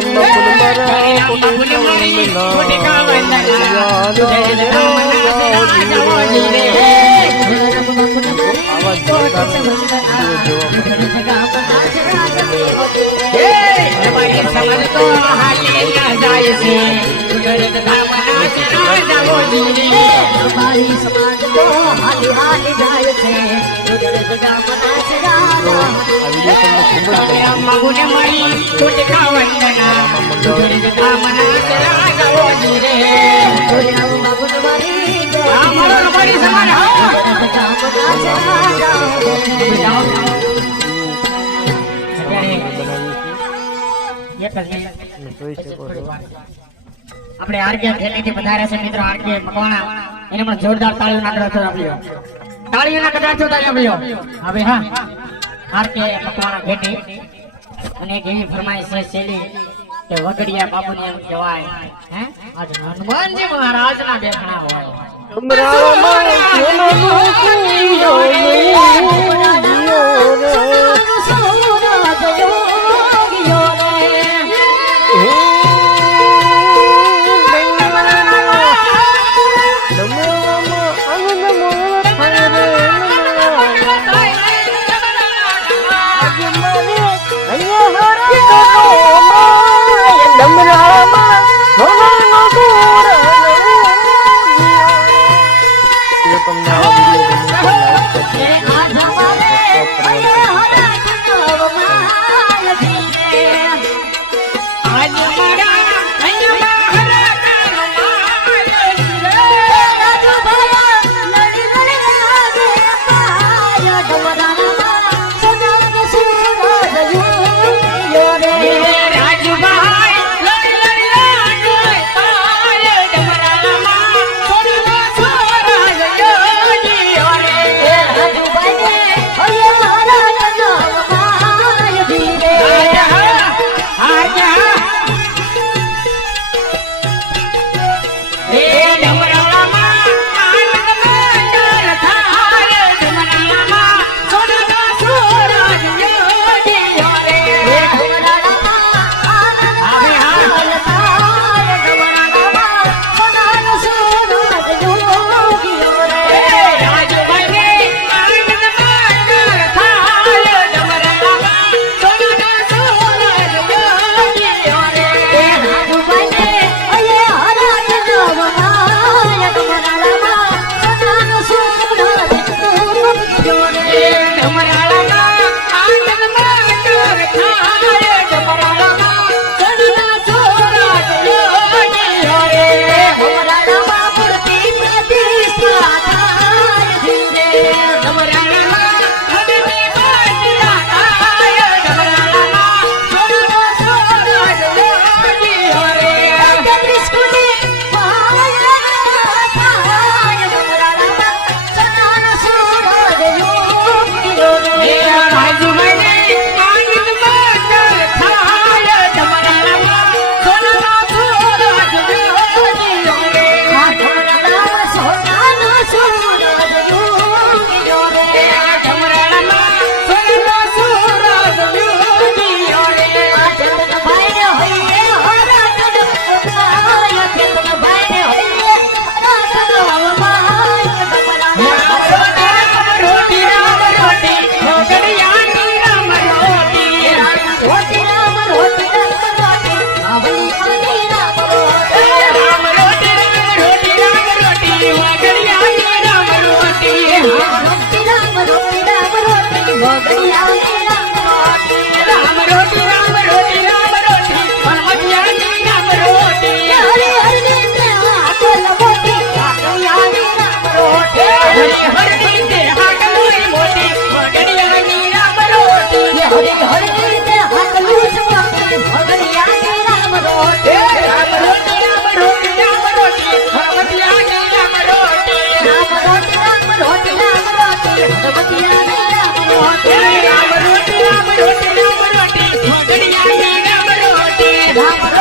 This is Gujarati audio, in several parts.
આવા જોરદાર મળી તો હાલી તમે જોઈ શકો છો. આપણે આરકે ખેલીથી વધારે છે મિત્રો. આરકે મકવાણા એને પણ જોરદાર તાળીઓ ના કરાતો આપ્યો તાળીઓ ના તાળીઓ આપ્યો હવે હા. આરકે મકવાણા ઘેટી અને એક એવી ફરમાઈશ છે શૈલી કે વગડિયા બાબુને એમ કહેવાય હે? આજ હનુમાનજી મહારાજના બેઠણા હોય. કમરામાં સોનાનું કુંડો નહીં i'm ¡Vámonos!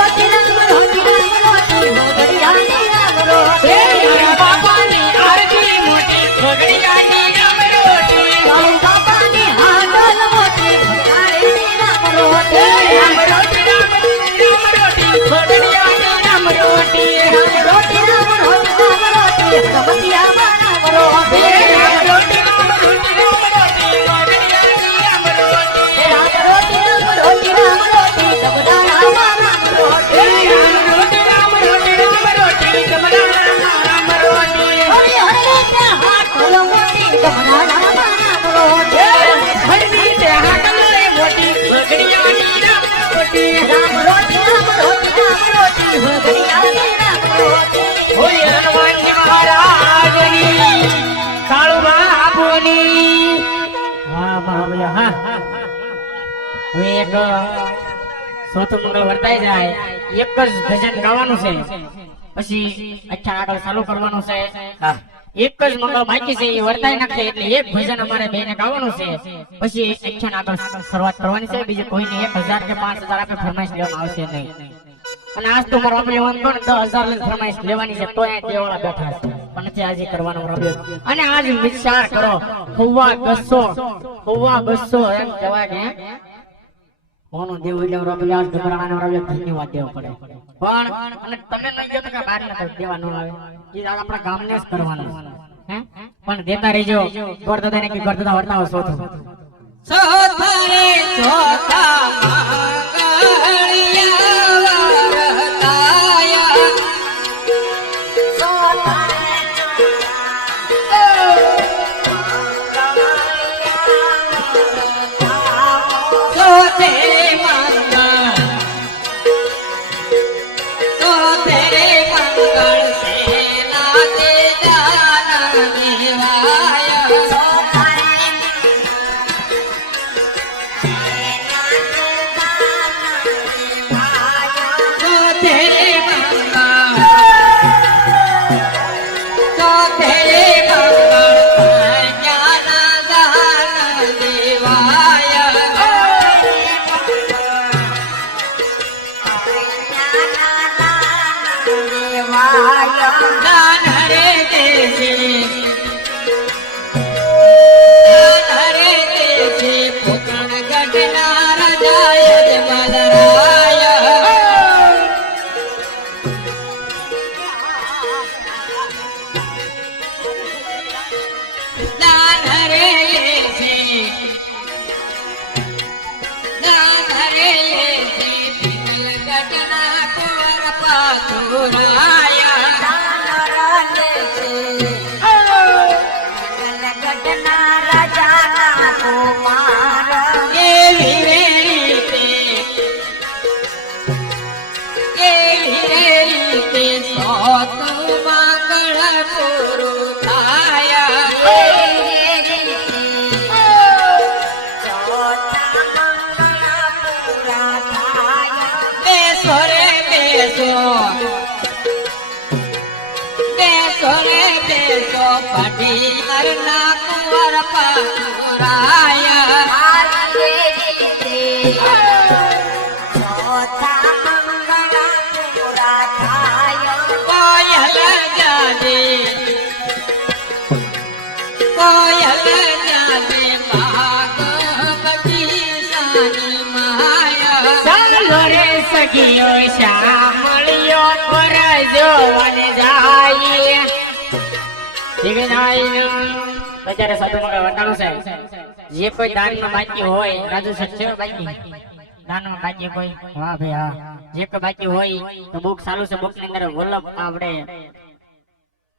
વર્તાઈ જાય એક જ ભજન ગાવાનું છે. પછી અચ્છા આગળ ચાલુ કરવાનું છે. એક જ મંગળ બાકી છે એ વર્તાઈ નાખે એટલે એક ભજન અમારે બેને ગાવાનું છે. પછી અચ્છા આગળ શરૂઆત કરવાની છે બીજું કોઈને એક હજાર કે પાંચ હજાર આપે ફરમાઈશ લેવામાં આવશે નહીં. અને આજ તો મારો આપણે લેવાનું તો દસ હજાર ફરમાઈશ લેવાની છે તો દેવાળા બેઠા છે. નથી આજે કરવાનો અને આજ વિચાર કરો હુવા બસો હુવા બસો એમ કહેવાય કોનું દેવું એટલે રબી આજ ગભરાણા રબી ધન્યવાદ દેવો પડે. પણ, અને તમે નહીં તો કે બહાર ના ન આવે. એ આપણા ગામને જ કરવાનું. હે? પણ દેતા રહેજો. ગોરદાદા ને કે ગોરદાદા વર્તાવો સોથું. સોથરે ચોથા મંગળિયા પઢિયાર ના કુંવર રે સખીઓ પર જોવાને જાય.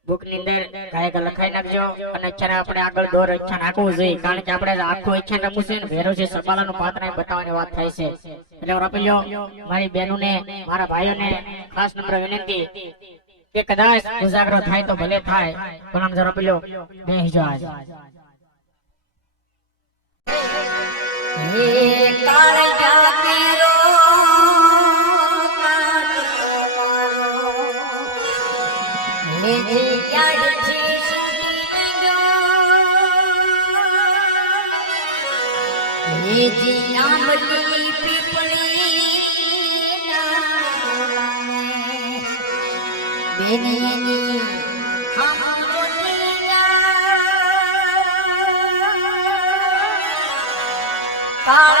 બાકી ની અંદર આપણે લખાઈ નાખજો. અને અત્યારે આપણે આગળ દોર ઈચ્છા નાખવું જોઈએ. કારણ કે આપણે આખું ઈચ્છા રમવું છે ને ભેરો છે સબાલાનું પાત્ર બતાવવાની વાત થાય છે. એટલે હું રપી લ્યો, મારી બહેનોને, મારા ભાઈઓને ખાસ નંબર વિનંતી. કે કદાચ ઉજાગરો થાય તો ભલે થાય, પણ આમ જરા પેલો બેસી આજ આંબલી પીપળી ये नहीं ये नहीं हम जो जीना तारा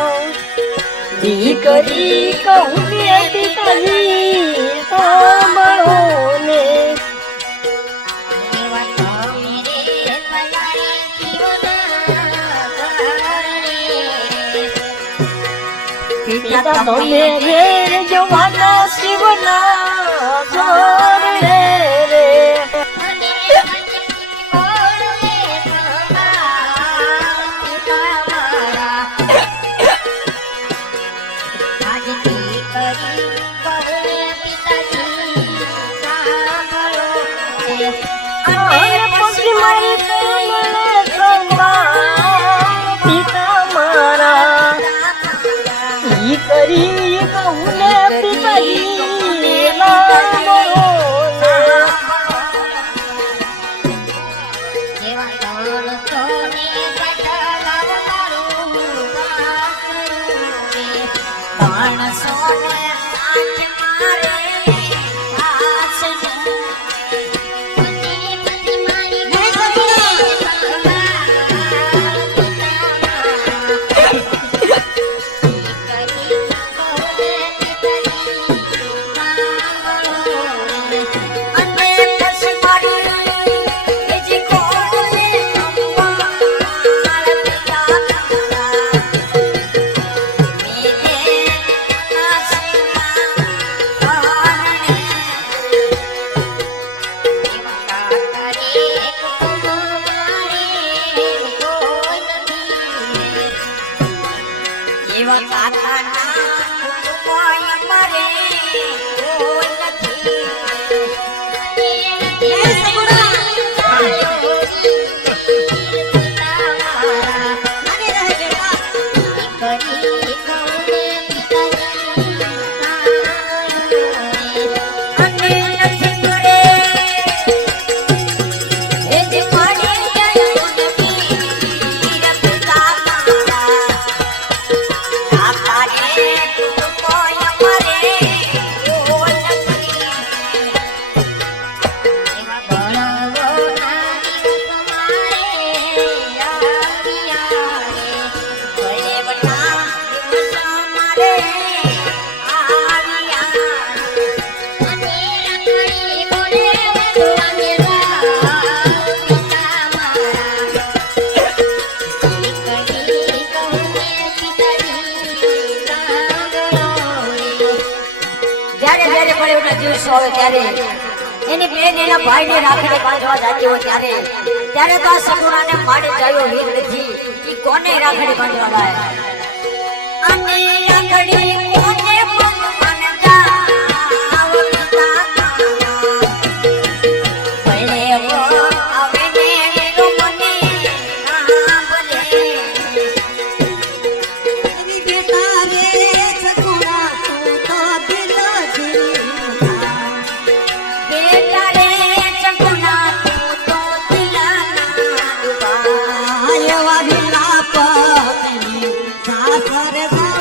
કરી કહું કે પિતાજી સાંભળો ને પિતા તમે માણસો ત્યારે એની બેન એના ભાઈને રાખીને બાંધવા જતી હોય ત્યારે ત્યારે તો આ સગુણાને માડે જાયો વીર નથી. કોને રાખડી બાંધવા લાય રાખડી ঘরে যাও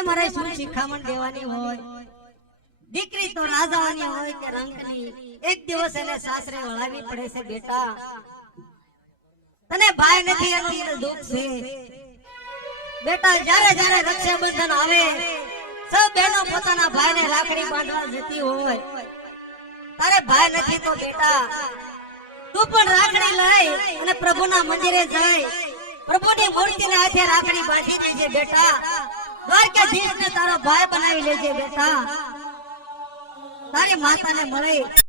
તને મારે શું શિખામણ દેવાની હોય, દીકરી તો રાજાની હોય કે રંગની, એક દિવસ એને સાસરે વળાવી પડે છે, બેટા. તને ભાઈ નથી દુઃખ છે. બેટા, જ્યારે જ્યારે રક્ષાબંધન આવે, સૌ બહેનો પોતાના ભાઈને રાખડી બાંધવા જતી હોય. તારે ભાઈ નથી તો બેટા, તું પણ રાખડી લઈ અને પ્રભુના મંદિરે જઈ પ્રભુની મૂર્તિને હાથે રાખડી બાંધી દેજે, બેટા. દ્વારકાધીશને તારો ભાઈ બનાવી લેજે બેટા. તારી માતાને મળે.